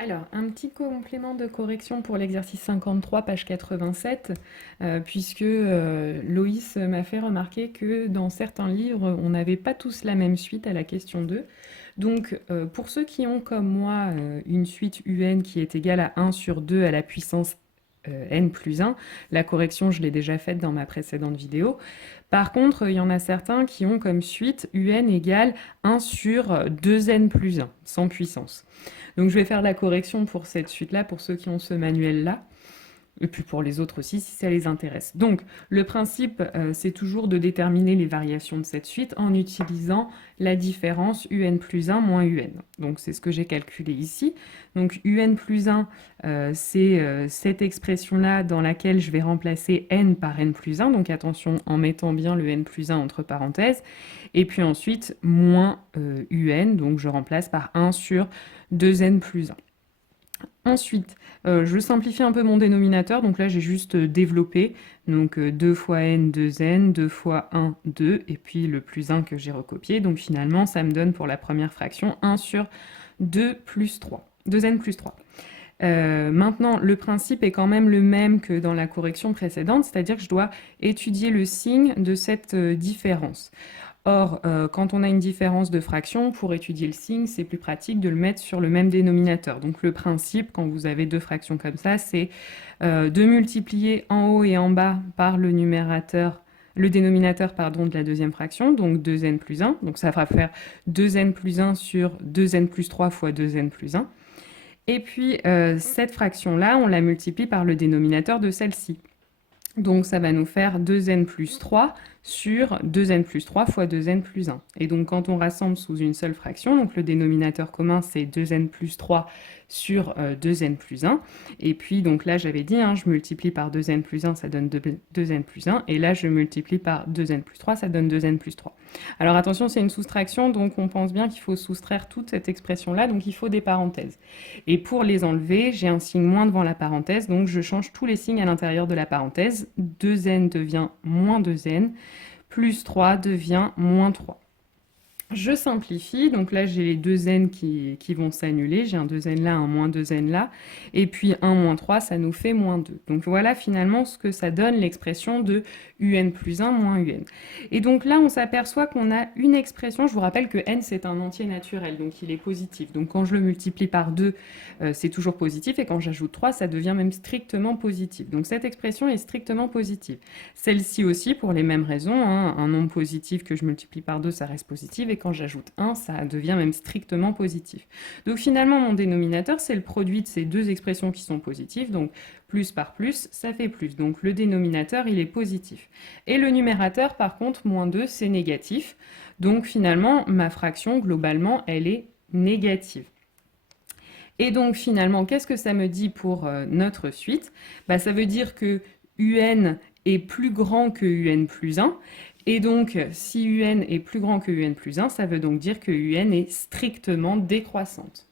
Alors, un petit complément de correction pour l'exercice 53, page 87, puisque Loïs m'a fait remarquer que dans certains livres, on n'avait pas tous la même suite à la question 2. Donc, pour ceux qui ont comme moi une suite UN qui est égale à 1 sur 2 à la puissance n plus 1, la correction, je l'ai déjà faite dans ma précédente vidéo. Par contre, il y en a certains qui ont comme suite UN égale 1 sur 2n plus 1, sans puissance. Donc je vais faire la correction pour cette suite-là, pour ceux qui ont ce manuel-là, et puis pour les autres aussi, si ça les intéresse. Donc le principe, c'est toujours de déterminer les variations de cette suite en utilisant la différence UN plus 1 moins UN. Donc c'est ce que j'ai calculé ici. Donc UN plus 1, c'est cette expression-là dans laquelle je vais remplacer n par n plus 1. Donc attention, en mettant bien le n plus 1 entre parenthèses. Et puis ensuite, moins UN, donc je remplace par 1 sur 2n plus 1. Ensuite, je simplifie un peu mon dénominateur, donc là j'ai juste développé, donc 2 fois n, 2n, 2 fois 1, 2, et puis le plus 1 que j'ai recopié, donc finalement ça me donne pour la première fraction 1 sur 2 plus 3, 2n plus 3. Maintenant, le principe est quand même le même que dans la correction précédente, c'est-à-dire que je dois étudier le signe de cette différence. Or, quand on a une différence de fraction, pour étudier le signe, c'est plus pratique de le mettre sur le même dénominateur. Donc le principe, quand vous avez deux fractions comme ça, c'est de multiplier en haut et en bas par le dénominateur de la deuxième fraction, donc 2n plus 1. Donc ça va faire 2n plus 1 sur 2n plus 3 fois 2n plus 1. Et puis cette fraction-là, on la multiplie par le dénominateur de celle-ci. Donc ça va nous faire 2n plus 3 sur 2n plus 3 fois 2n plus 1. Et donc quand on rassemble sous une seule fraction, donc le dénominateur commun c'est 2n plus 3 sur 2n plus 1. Et puis donc là j'avais dit, je multiplie par 2n plus 1, ça donne 2n plus 1. Et là je multiplie par 2n plus 3, ça donne 2n plus 3. Alors attention, c'est une soustraction, donc on pense bien qu'il faut soustraire toute cette expression-là, donc il faut des parenthèses. Et pour les enlever, j'ai un signe moins devant la parenthèse, donc je change tous les signes à l'intérieur de la parenthèse. 2n devient moins 2n, plus 3 devient moins 3. Je simplifie, donc là j'ai les deux n qui vont s'annuler, j'ai un 2n là, un moins 2n là, et puis 1 moins 3, ça nous fait moins 2. Donc voilà finalement ce que ça donne l'expression de un plus 1 moins un. Et donc là on s'aperçoit qu'on a une expression, je vous rappelle que n c'est un entier naturel, donc il est positif. Donc quand je le multiplie par 2, c'est toujours positif, et quand j'ajoute 3, ça devient même strictement positif. Donc cette expression est strictement positive. Celle-ci aussi, pour les mêmes raisons, un nombre positif que je multiplie par 2, ça reste positif, et quand j'ajoute 1, ça devient même strictement positif. Donc finalement, mon dénominateur, c'est le produit de ces deux expressions qui sont positives, donc plus par plus, ça fait plus. Donc le dénominateur, il est positif. Et le numérateur, par contre, moins 2, c'est négatif. Donc finalement, ma fraction, globalement, elle est négative. Et donc finalement, qu'est-ce que ça me dit pour notre suite? Ça veut dire que un est plus grand que un plus 1. Et donc, si un est plus grand que un plus 1, ça veut donc dire que un est strictement décroissante.